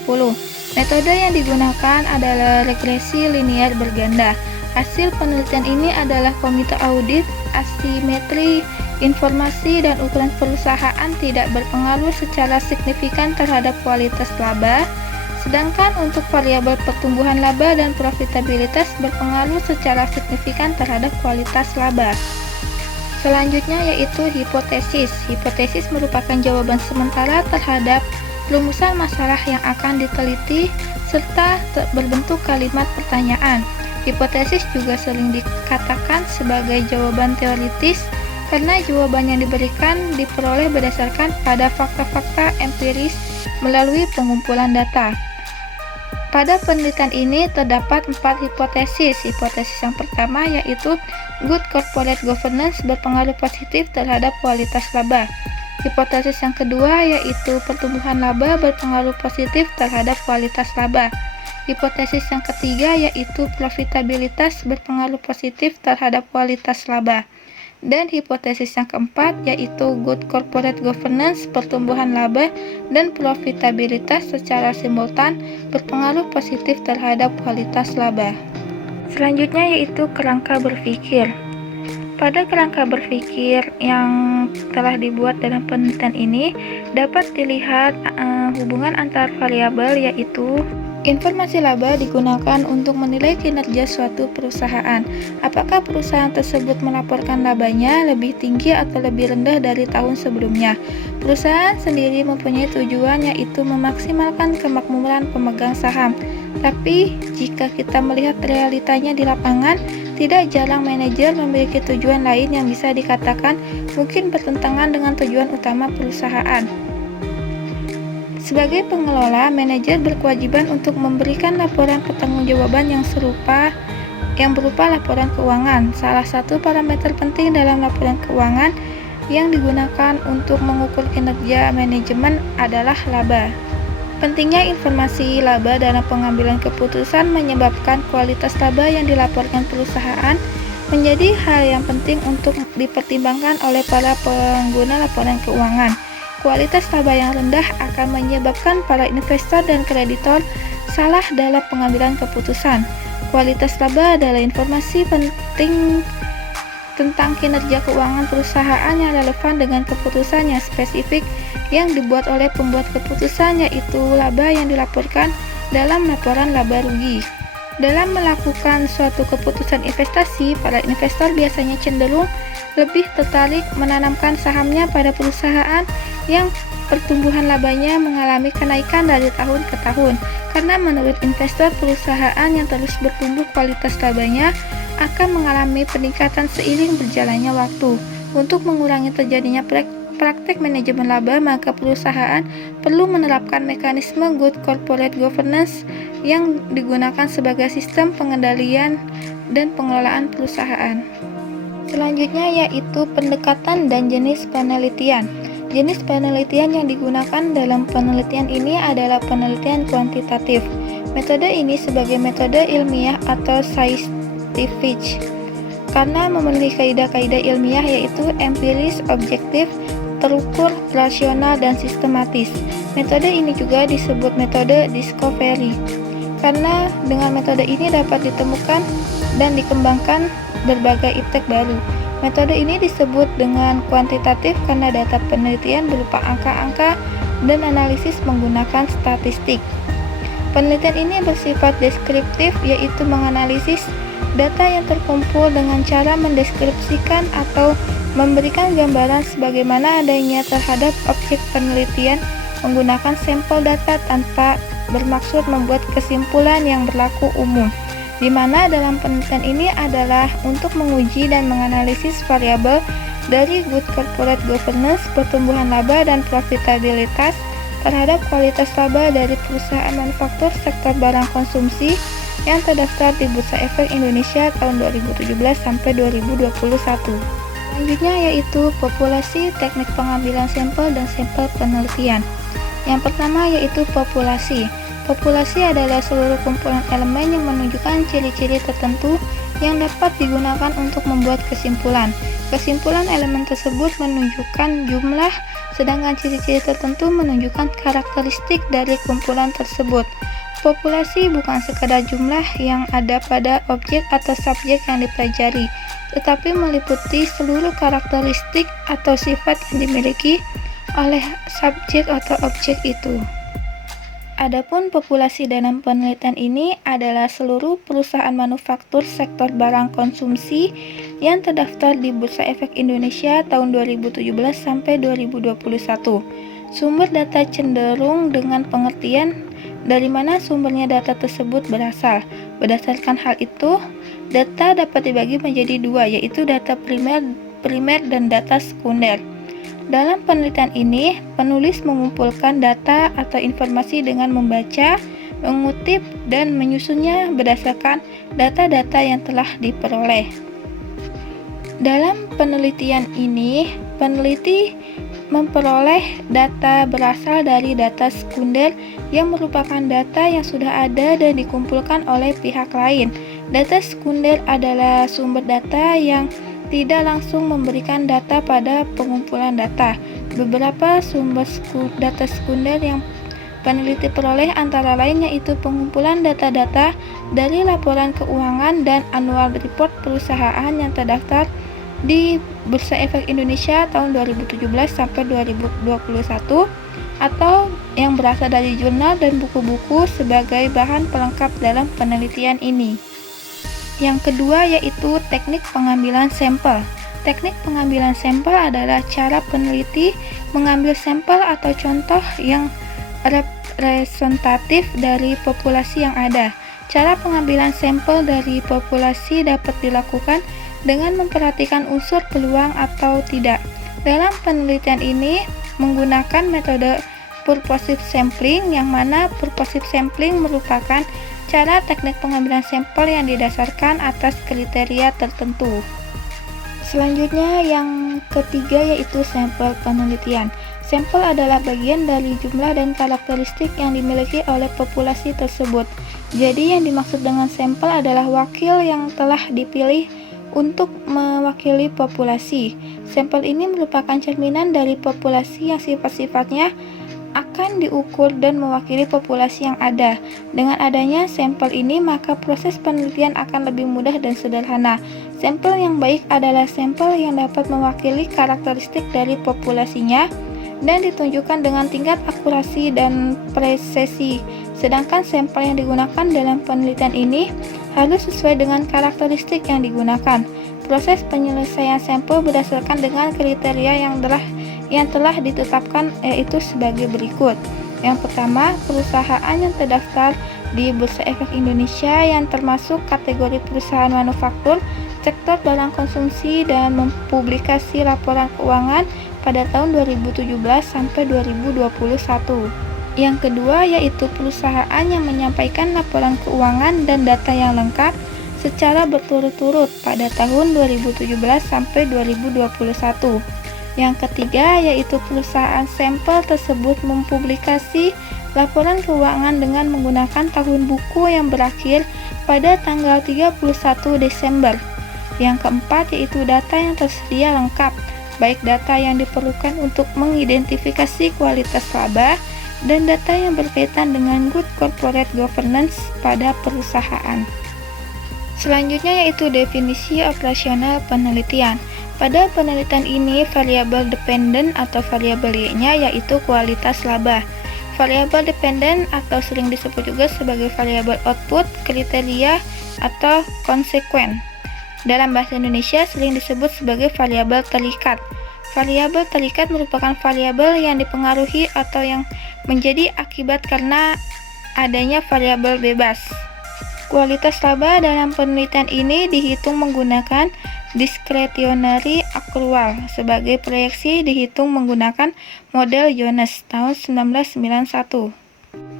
Metode yang digunakan adalah regresi linear berganda. Hasil penelitian ini adalah komite audit asimetri informasi dan ukuran perusahaan tidak berpengaruh secara signifikan terhadap kualitas laba, sedangkan untuk variabel pertumbuhan laba dan profitabilitas berpengaruh secara signifikan terhadap kualitas laba. Selanjutnya yaitu hipotesis. Hipotesis merupakan jawaban sementara terhadap rumusan masalah yang akan diteliti serta berbentuk kalimat pertanyaan. Hipotesis juga sering dikatakan sebagai jawaban teoritis karena jawaban yang diberikan diperoleh berdasarkan pada fakta-fakta empiris melalui pengumpulan data. Pada penelitian ini terdapat 4 hipotesis. Hipotesis yang pertama yaitu Good Corporate Governance berpengaruh positif terhadap kualitas laba. Hipotesis yang kedua yaitu pertumbuhan laba berpengaruh positif terhadap kualitas laba. Hipotesis yang ketiga yaitu profitabilitas berpengaruh positif terhadap kualitas laba. Dan hipotesis yang keempat yaitu Good Corporate Governance, pertumbuhan laba, dan profitabilitas secara simultan berpengaruh positif terhadap kualitas laba. Selanjutnya yaitu kerangka berpikir. Pada kerangka berpikir yang telah dibuat dalam penelitian ini dapat dilihat hubungan antar variabel yaitu Informasi laba digunakan untuk menilai kinerja suatu perusahaan. Apakah perusahaan tersebut melaporkan labanya lebih tinggi atau lebih rendah dari tahun sebelumnya? Perusahaan sendiri mempunyai tujuan, yaitu memaksimalkan kemakmuran pemegang saham. Tapi, jika kita melihat realitanya di lapangan, tidak jarang manajer memiliki tujuan lain yang bisa dikatakan mungkin bertentangan dengan tujuan utama perusahaan. Sebagai pengelola, manajer berkewajiban untuk memberikan laporan pertanggungjawaban yang berupa laporan keuangan. Salah satu parameter penting dalam laporan keuangan yang digunakan untuk mengukur kinerja manajemen adalah laba. Pentingnya informasi laba dalam pengambilan keputusan menyebabkan kualitas laba yang dilaporkan perusahaan menjadi hal yang penting untuk dipertimbangkan oleh para pengguna laporan keuangan. Kualitas laba yang rendah akan menyebabkan para investor dan kreditor salah dalam pengambilan keputusan. Kualitas laba adalah informasi penting tentang kinerja keuangan perusahaan yang relevan dengan keputusan yang spesifik yang dibuat oleh pembuat keputusan, yaitu laba yang dilaporkan dalam laporan laba rugi. Dalam melakukan suatu keputusan investasi, para investor biasanya cenderung lebih tertarik menanamkan sahamnya pada perusahaan yang pertumbuhan labanya mengalami kenaikan dari tahun ke tahun. Karena menurut investor, perusahaan yang terus bertumbuh kualitas labanya akan mengalami peningkatan seiring berjalannya waktu. Untuk mengurangi terjadinya praktek manajemen laba, maka perusahaan perlu menerapkan mekanisme good corporate governance yang digunakan sebagai sistem pengendalian dan pengelolaan perusahaan. Selanjutnya yaitu pendekatan dan jenis penelitian. Jenis penelitian yang digunakan dalam penelitian ini adalah penelitian kuantitatif. Metode ini sebagai metode ilmiah atau scientific karena memenuhi kaidah-kaidah ilmiah, yaitu empiris, objektif, terukur, rasional, dan sistematis. Metode ini juga disebut metode discovery karena dengan metode ini dapat ditemukan dan dikembangkan berbagai iptek baru. Metode ini disebut dengan kuantitatif karena data penelitian berupa angka-angka dan analisis menggunakan statistik. Penelitian ini bersifat deskriptif, yaitu menganalisis data yang terkumpul dengan cara mendeskripsikan atau memberikan gambaran sebagaimana adanya terhadap objek penelitian menggunakan sampel data tanpa bermaksud membuat kesimpulan yang berlaku umum, di mana dalam penelitian ini adalah untuk menguji dan menganalisis variabel dari good corporate governance, pertumbuhan laba, dan profitabilitas terhadap kualitas laba dari perusahaan manufaktur sektor barang konsumsi yang terdaftar di Bursa Efek Indonesia tahun 2017 sampai 2021. Selanjutnya yaitu populasi, teknik pengambilan sampel, dan sampel penelitian. Yang pertama yaitu populasi. Populasi adalah seluruh kumpulan elemen yang menunjukkan ciri-ciri tertentu yang dapat digunakan untuk membuat kesimpulan. Kesimpulan elemen tersebut menunjukkan jumlah, sedangkan ciri-ciri tertentu menunjukkan karakteristik dari kumpulan tersebut. Populasi bukan sekadar jumlah yang ada pada objek atau subjek yang dipelajari, tetapi meliputi seluruh karakteristik atau sifat yang dimiliki oleh subjek atau objek itu. Adapun populasi dalam penelitian ini adalah seluruh perusahaan manufaktur sektor barang konsumsi yang terdaftar di Bursa Efek Indonesia tahun 2017 sampai 2021. Sumber data cenderung dengan pengertian dari mana sumbernya data tersebut berasal. Berdasarkan hal itu, data dapat dibagi menjadi dua, yaitu data primer dan data sekunder. Dalam penelitian ini, penulis mengumpulkan data atau informasi dengan membaca, mengutip, dan menyusunnya berdasarkan data-data yang telah diperoleh. Dalam penelitian ini, peneliti memperoleh data berasal dari data sekunder yang merupakan data yang sudah ada dan dikumpulkan oleh pihak lain. Data sekunder adalah sumber data yang tidak langsung memberikan data pada pengumpulan data. Beberapa sumber data sekunder yang peneliti peroleh antara lain yaitu pengumpulan data-data dari laporan keuangan dan annual report perusahaan yang terdaftar di Bursa Efek Indonesia tahun 2017 sampai 2021, atau yang berasal dari jurnal dan buku-buku sebagai bahan pelengkap dalam penelitian ini. Yang kedua yaitu teknik pengambilan sampel. Teknik pengambilan sampel adalah cara peneliti mengambil sampel atau contoh yang representatif dari populasi yang ada. Cara pengambilan sampel dari populasi dapat dilakukan dengan memperhatikan unsur peluang atau tidak. Dalam penelitian ini menggunakan metode purposive sampling, yang mana purposive sampling merupakan cara teknik pengambilan sampel yang didasarkan atas kriteria tertentu. Selanjutnya yang ketiga yaitu sampel penelitian. Sampel adalah bagian dari jumlah dan karakteristik yang dimiliki oleh populasi tersebut. Jadi yang dimaksud dengan sampel adalah wakil yang telah dipilih untuk mewakili populasi. Sampel ini merupakan cerminan dari populasi yang sifat-sifatnya akan diukur dan mewakili populasi yang ada. Dengan adanya sampel ini, maka proses penelitian akan lebih mudah dan sederhana. Sampel yang baik adalah sampel yang dapat mewakili karakteristik dari populasinya dan ditunjukkan dengan tingkat akurasi dan presisi. Sedangkan sampel yang digunakan dalam penelitian ini harus sesuai dengan karakteristik yang digunakan. Proses penyelesaian sampel berdasarkan dengan kriteria yang telah ditetapkan, yaitu sebagai berikut. Yang pertama, perusahaan yang terdaftar di Bursa Efek Indonesia yang termasuk kategori perusahaan manufaktur, sektor barang konsumsi, dan mempublikasi laporan keuangan pada tahun 2017 sampai 2021. Yang kedua yaitu perusahaan yang menyampaikan laporan keuangan dan data yang lengkap secara berturut-turut pada tahun 2017 sampai 2021. Yang ketiga yaitu perusahaan sampel tersebut mempublikasi laporan keuangan dengan menggunakan tahun buku yang berakhir pada tanggal 31 Desember. Yang keempat yaitu data yang tersedia lengkap, baik data yang diperlukan untuk mengidentifikasi kualitas laba dan data yang berkaitan dengan good corporate governance pada perusahaan. Selanjutnya yaitu definisi operasional penelitian. Pada penelitian ini, variabel dependen atau variabel Y-nya yaitu kualitas laba. Variabel dependen atau sering disebut juga sebagai variabel output, kriteria, atau konsekuen. Dalam bahasa Indonesia sering disebut sebagai variabel terikat. Variabel terikat merupakan variabel yang dipengaruhi atau yang menjadi akibat karena adanya variabel bebas. Kualitas laba dalam penelitian ini dihitung menggunakan discretionary accrual. Sebagai proyeksi dihitung menggunakan model Jones tahun 1991.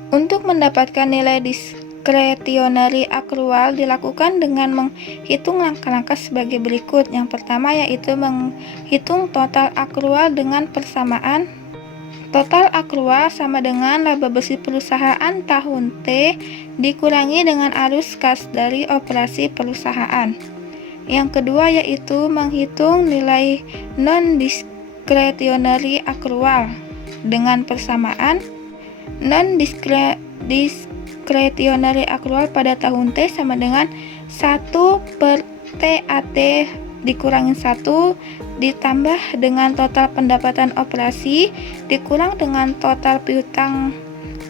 Untuk mendapatkan nilai discretionary accrual dilakukan dengan menghitung langkah-langkah sebagai berikut. Yang pertama yaitu menghitung total accrual dengan persamaan. Total accrual sama dengan laba bersih perusahaan tahun T dikurangi dengan arus kas dari operasi perusahaan. Yang kedua yaitu menghitung nilai non-discretionary accrual dengan persamaan. Non-discretionary accrual pada tahun T sama dengan 1/TAT dikurangin 1 ditambah dengan total pendapatan operasi dikurang dengan total piutang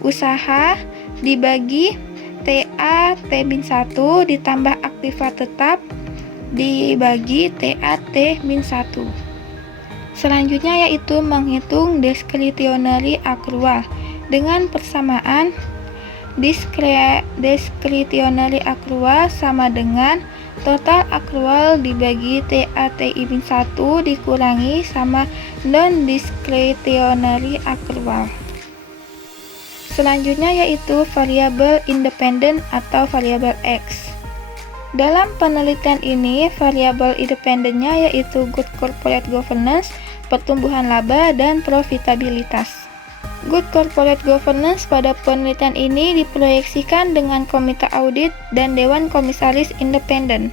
usaha dibagi TAT min 1 ditambah aktiva tetap dibagi TAT min 1. Selanjutnya yaitu menghitung discretionary accrual dengan persamaan. Discretionary accrual sama dengan total accrual dibagi TATI min 1 dikurangi sama non-discretionary accrual. Selanjutnya yaitu variabel independen atau variabel X. Dalam penelitian ini, variabel independennya yaitu good corporate governance, pertumbuhan laba, dan profitabilitas. Good corporate governance pada penelitian ini diproyeksikan dengan komite audit dan dewan komisaris independen.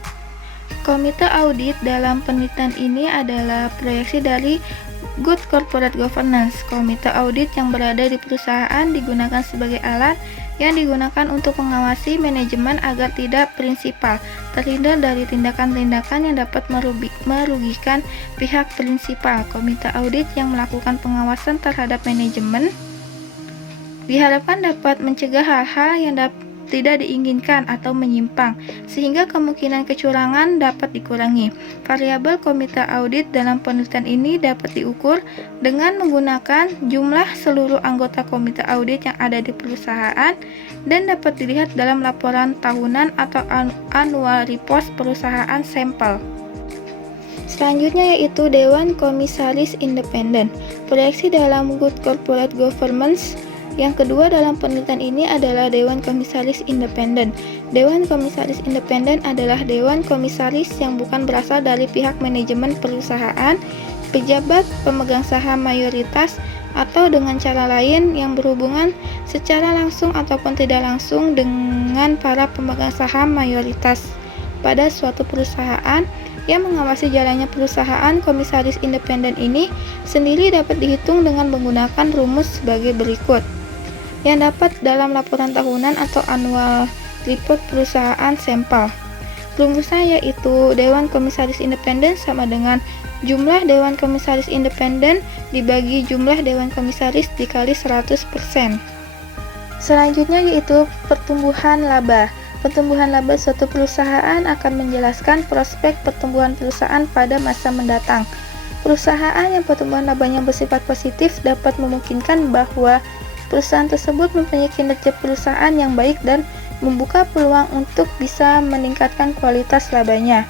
Komite audit dalam penelitian ini adalah proyeksi dari good corporate governance. Komite audit yang berada di perusahaan digunakan sebagai alat yang digunakan untuk mengawasi manajemen agar tidak prinsipal, terhindar dari tindakan-tindakan yang dapat merugikan pihak prinsipal. Komite audit yang melakukan pengawasan terhadap manajemen Diharapkan dapat mencegah hal-hal yang tidak diinginkan atau menyimpang, sehingga kemungkinan kecurangan dapat dikurangi. Variabel komite audit dalam penelitian ini dapat diukur dengan menggunakan jumlah seluruh anggota komite audit yang ada di perusahaan dan dapat dilihat dalam laporan tahunan atau annual report perusahaan sampel. Selanjutnya yaitu Dewan Komisaris Independen. Proyeksi dalam Good Corporate Governance yang kedua dalam penelitian ini adalah Dewan Komisaris Independen. Dewan Komisaris Independen adalah dewan komisaris yang bukan berasal dari pihak manajemen perusahaan, pejabat, pemegang saham mayoritas, atau dengan cara lain yang berhubungan secara langsung ataupun tidak langsung dengan para pemegang saham mayoritas pada suatu perusahaan. Yang mengawasi jalannya perusahaan, komisaris independen ini sendiri dapat dihitung dengan menggunakan rumus sebagai berikut. Yang dapat dalam laporan tahunan atau annual report perusahaan sampel. Rumusnya yaitu Dewan Komisaris Independen sama dengan jumlah Dewan Komisaris Independen dibagi jumlah Dewan Komisaris dikali 100%. Selanjutnya yaitu pertumbuhan laba. Pertumbuhan laba suatu perusahaan akan menjelaskan prospek pertumbuhan perusahaan pada masa mendatang. Perusahaan yang pertumbuhan labanya bersifat positif dapat memungkinkan bahwa perusahaan tersebut mempunyai kinerja perusahaan yang baik dan membuka peluang untuk bisa meningkatkan kualitas labanya.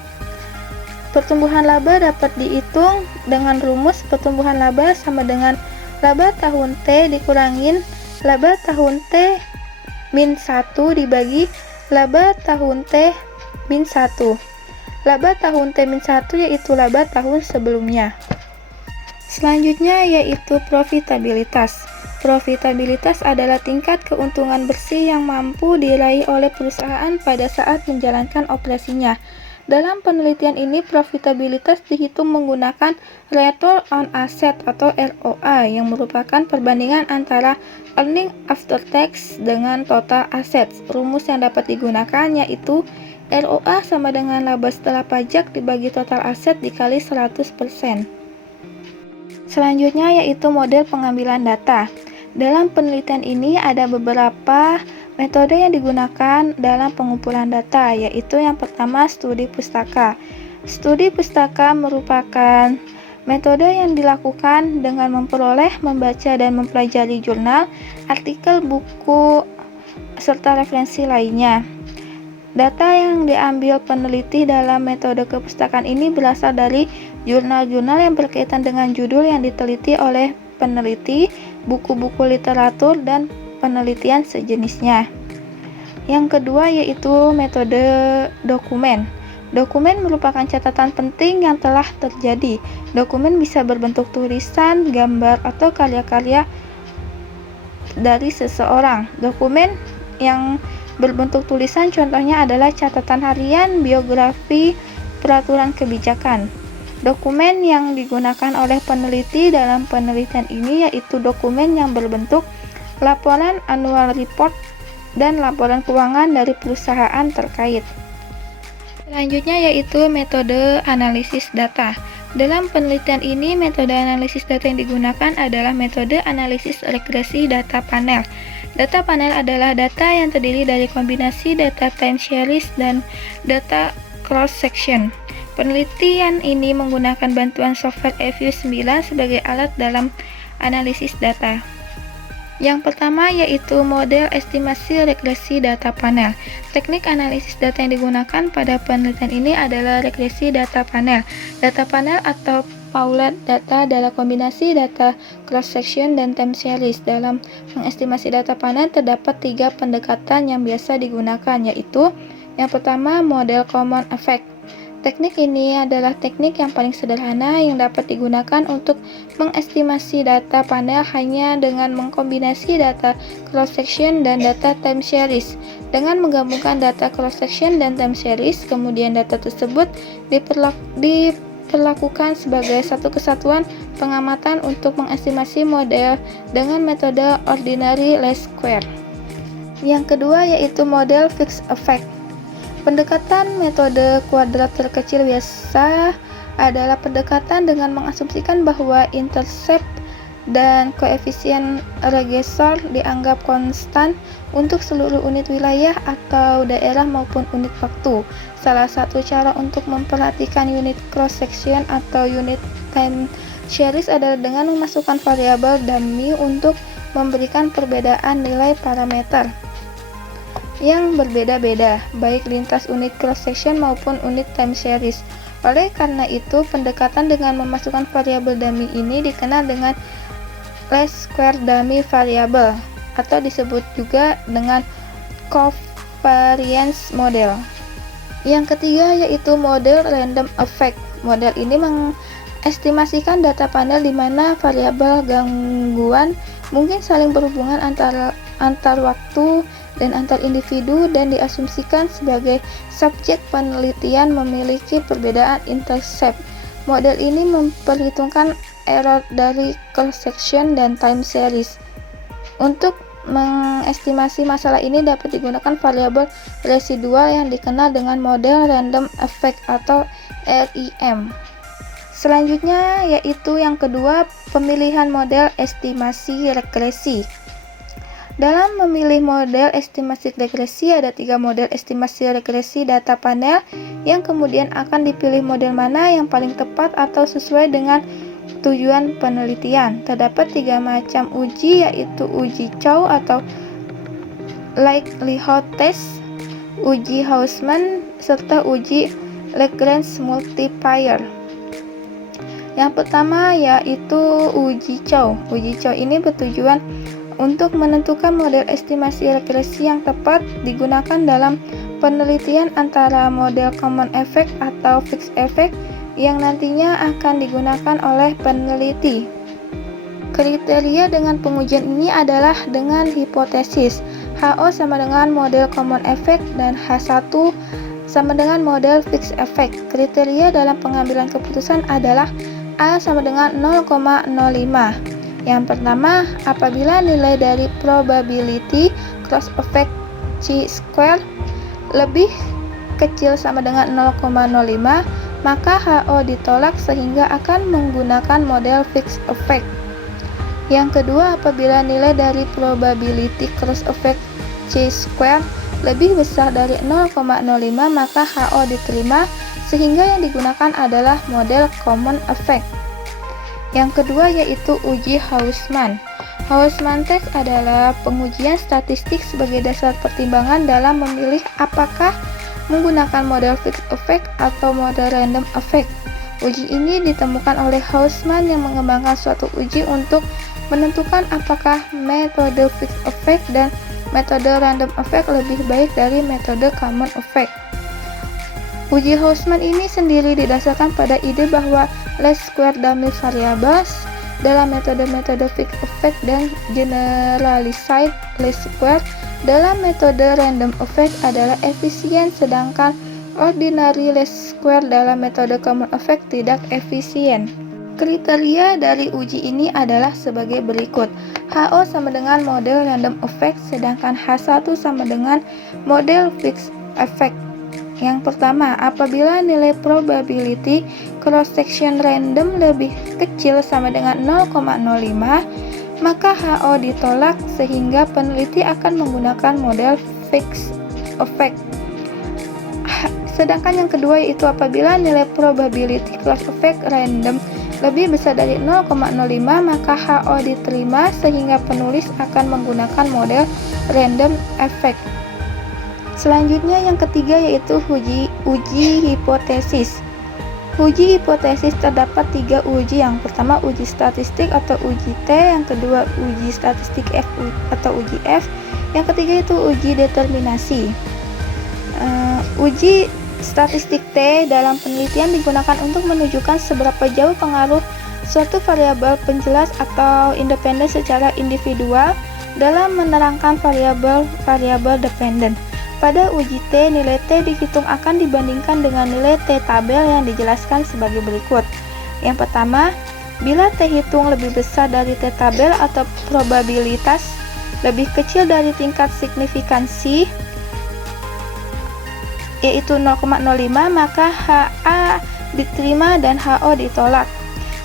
Pertumbuhan laba dapat dihitung dengan rumus pertumbuhan laba sama dengan laba tahun T dikurangin laba tahun T min 1 dibagi laba tahun T min 1. Laba tahun T min 1 yaitu laba tahun sebelumnya. Selanjutnya yaitu profitabilitas. Profitabilitas adalah tingkat keuntungan bersih yang mampu diraih oleh perusahaan pada saat menjalankan operasinya. Dalam penelitian ini, profitabilitas dihitung menggunakan Return on Asset atau ROA yang merupakan perbandingan antara earning after tax dengan total assets. Rumus yang dapat digunakan yaitu ROA sama dengan laba setelah pajak dibagi total aset dikali 100%. Selanjutnya yaitu model pengambilan data. Dalam penelitian ini ada beberapa metode yang digunakan dalam pengumpulan data, yaitu yang pertama studi pustaka. Studi pustaka merupakan metode yang dilakukan dengan memperoleh, membaca, dan mempelajari jurnal, artikel, buku, serta referensi lainnya. Data yang diambil peneliti dalam metode kepustakaan ini berasal dari jurnal-jurnal yang berkaitan dengan judul yang diteliti oleh peneliti, buku-buku literatur, dan penelitian sejenisnya. Yang kedua yaitu metode dokumen. Dokumen merupakan catatan penting yang telah terjadi. Dokumen bisa berbentuk tulisan, gambar, atau karya-karya dari seseorang. Dokumen yang berbentuk tulisan contohnya adalah catatan harian, biografi, peraturan kebijakan. Dokumen yang digunakan oleh peneliti dalam penelitian ini yaitu dokumen yang berbentuk laporan annual report dan laporan keuangan dari perusahaan terkait. Selanjutnya yaitu metode analisis data. Dalam penelitian ini, metode analisis data yang digunakan adalah metode analisis regresi data panel. Data panel adalah data yang terdiri dari kombinasi data time series dan data cross section. Penelitian ini menggunakan bantuan software EView 9 sebagai alat dalam analisis data. Yang pertama yaitu model estimasi regresi data panel. Teknik analisis data yang digunakan pada penelitian ini adalah regresi data panel. Data panel atau pooled data adalah kombinasi data cross-section dan time series. Dalam mengestimasi data panel terdapat 3 pendekatan yang biasa digunakan, yaitu yang pertama model common effect. Teknik ini adalah teknik yang paling sederhana yang dapat digunakan untuk mengestimasi data panel hanya dengan mengkombinasi data cross-section dan data time series. Dengan menggabungkan data cross-section dan time series, kemudian data tersebut diperlakukan sebagai satu kesatuan pengamatan untuk mengestimasi model dengan metode ordinary least square. Yang kedua yaitu model fixed effect. Pendekatan metode kuadrat terkecil biasa adalah pendekatan dengan mengasumsikan bahwa intercept dan koefisien regresor dianggap konstan untuk seluruh unit wilayah atau daerah maupun unit waktu. Salah satu cara untuk memperhatikan unit cross section atau unit time series adalah dengan memasukkan variabel dummy untuk memberikan perbedaan nilai parameter yang berbeda-beda, baik lintas unit cross section maupun unit time series. Oleh karena itu, pendekatan dengan memasukkan variabel dummy ini dikenal dengan least square dummy variable atau disebut juga dengan covariance model. Yang ketiga yaitu model random effect. Model ini mengestimasikan data panel di mana variabel gangguan mungkin saling berhubungan antar waktu dan antar individu dan diasumsikan sebagai subjek penelitian memiliki perbedaan intercept. Model ini memperhitungkan error dari cross section dan time series. Untuk mengestimasi masalah ini dapat digunakan variabel residual yang dikenal dengan model random effect atau REM. Selanjutnya yaitu yang kedua, pemilihan model estimasi regresi. Dalam memilih model estimasi regresi, ada 3 model estimasi regresi data panel yang kemudian akan dipilih model mana yang paling tepat atau sesuai dengan tujuan penelitian. Terdapat 3 macam uji, yaitu uji Chow atau likelihood test, uji Hausman, serta uji Lagrange multiplier. Yang pertama yaitu uji Chow. Uji Chow ini bertujuan untuk menentukan model estimasi regresi yang tepat digunakan dalam penelitian antara model common effect atau fixed effect yang nantinya akan digunakan oleh peneliti. Kriteria dengan pengujian ini adalah dengan hipotesis HO sama dengan model common effect dan H1 sama dengan model fixed effect. Kriteria dalam pengambilan keputusan adalah A sama dengan 0,05. Yang pertama, apabila nilai dari probability cross effect chi-square lebih kecil sama dengan 0,05, maka HO ditolak sehingga akan menggunakan model fixed effect. Yang kedua, apabila nilai dari probability cross effect chi-square lebih besar dari 0,05, maka HO diterima sehingga yang digunakan adalah model common effect. Yang kedua yaitu uji Hausman. Hausman test adalah pengujian statistik sebagai dasar pertimbangan dalam memilih apakah menggunakan model fixed effect atau model random effect. Uji ini ditemukan oleh Hausman yang mengembangkan suatu uji untuk menentukan apakah metode fixed effect dan metode random effect lebih baik dari metode common effect. Uji Hausman ini sendiri didasarkan pada ide bahwa least square dummy variables dalam metode-metode fixed effect dan generalized least square dalam metode random effect adalah efisien, sedangkan ordinary least square dalam metode common effect tidak efisien. Kriteria dari uji ini adalah sebagai berikut. HO sama dengan model random effect, sedangkan H1 sama dengan model fixed effect. Yang pertama, apabila nilai probability cross section random lebih kecil sama dengan 0,05, maka HO ditolak sehingga peneliti akan menggunakan model fixed effect. Sedangkan yang kedua yaitu apabila nilai probability cross effect random lebih besar dari 0,05, maka HO diterima sehingga penulis akan menggunakan model random effect. Selanjutnya yang ketiga yaitu uji hipotesis. Uji hipotesis terdapat 3 uji. Yang pertama uji statistik atau uji T, yang kedua uji statistik F atau uji F, yang ketiga itu uji determinasi. Uji statistik T dalam penelitian digunakan untuk menunjukkan seberapa jauh pengaruh suatu variabel penjelas atau independen secara individual dalam menerangkan variabel dependen. Pada uji T, nilai T dihitung akan dibandingkan dengan nilai T tabel yang dijelaskan sebagai berikut. Yang pertama, bila T hitung lebih besar dari T tabel atau probabilitas lebih kecil dari tingkat signifikansi, yaitu 0,05, maka HA diterima dan HO ditolak.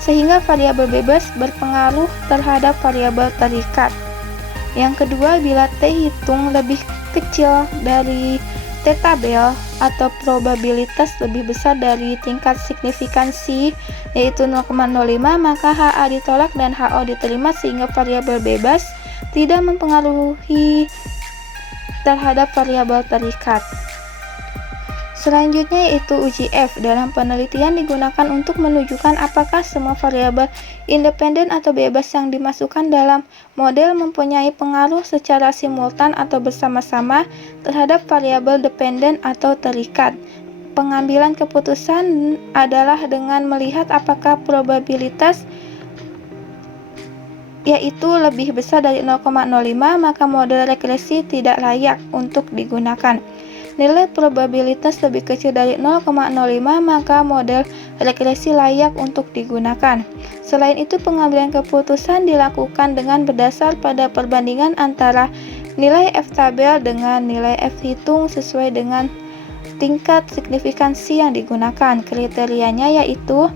sehingga variabel bebas berpengaruh terhadap variabel terikat. Yang kedua, bila T hitung lebih kecil dari T tabel atau probabilitas lebih besar dari tingkat signifikansi yaitu 0,05, maka HA ditolak dan HO diterima sehingga variabel bebas tidak mempengaruhi terhadap variabel terikat. Selanjutnya yaitu uji F. Dalam penelitian digunakan untuk menunjukkan apakah semua variabel independen atau bebas yang dimasukkan dalam model mempunyai pengaruh secara simultan atau bersama-sama terhadap variabel dependen atau terikat. Pengambilan keputusan adalah dengan melihat apakah probabilitas yaitu lebih besar dari 0,05, maka model regresi tidak layak untuk digunakan. Nilai probabilitas lebih kecil dari 0,05, maka model regresi layak untuk digunakan. Selain itu, pengambilan keputusan dilakukan dengan berdasar pada perbandingan antara nilai F tabel dengan nilai F hitung sesuai dengan tingkat signifikansi yang digunakan. Kriterianya yaitu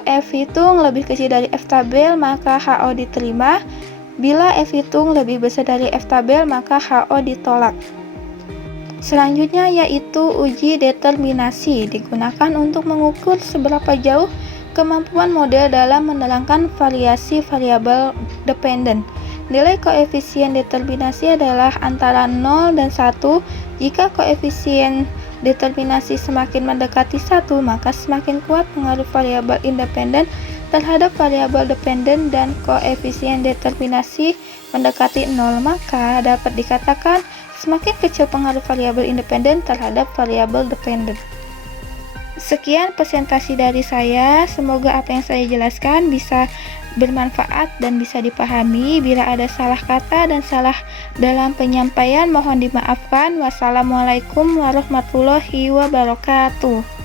F hitung lebih kecil dari F tabel, maka HO diterima. Bila F hitung lebih besar dari F tabel, maka HO ditolak. Selanjutnya yaitu uji determinasi, digunakan untuk mengukur seberapa jauh kemampuan model dalam menerangkan variasi variabel dependen. Nilai koefisien determinasi adalah antara 0 dan 1. Jika koefisien determinasi semakin mendekati 1, maka semakin kuat pengaruh variabel independen terhadap variabel dependen, dan koefisien determinasi mendekati 0, maka dapat dikatakan semakin kecil pengaruh variabel independen terhadap variabel dependen. Sekian presentasi dari saya, semoga apa yang saya jelaskan bisa bermanfaat dan bisa dipahami. Bila ada salah kata dan salah dalam penyampaian, mohon dimaafkan. Wassalamualaikum warahmatullahi wabarakatuh.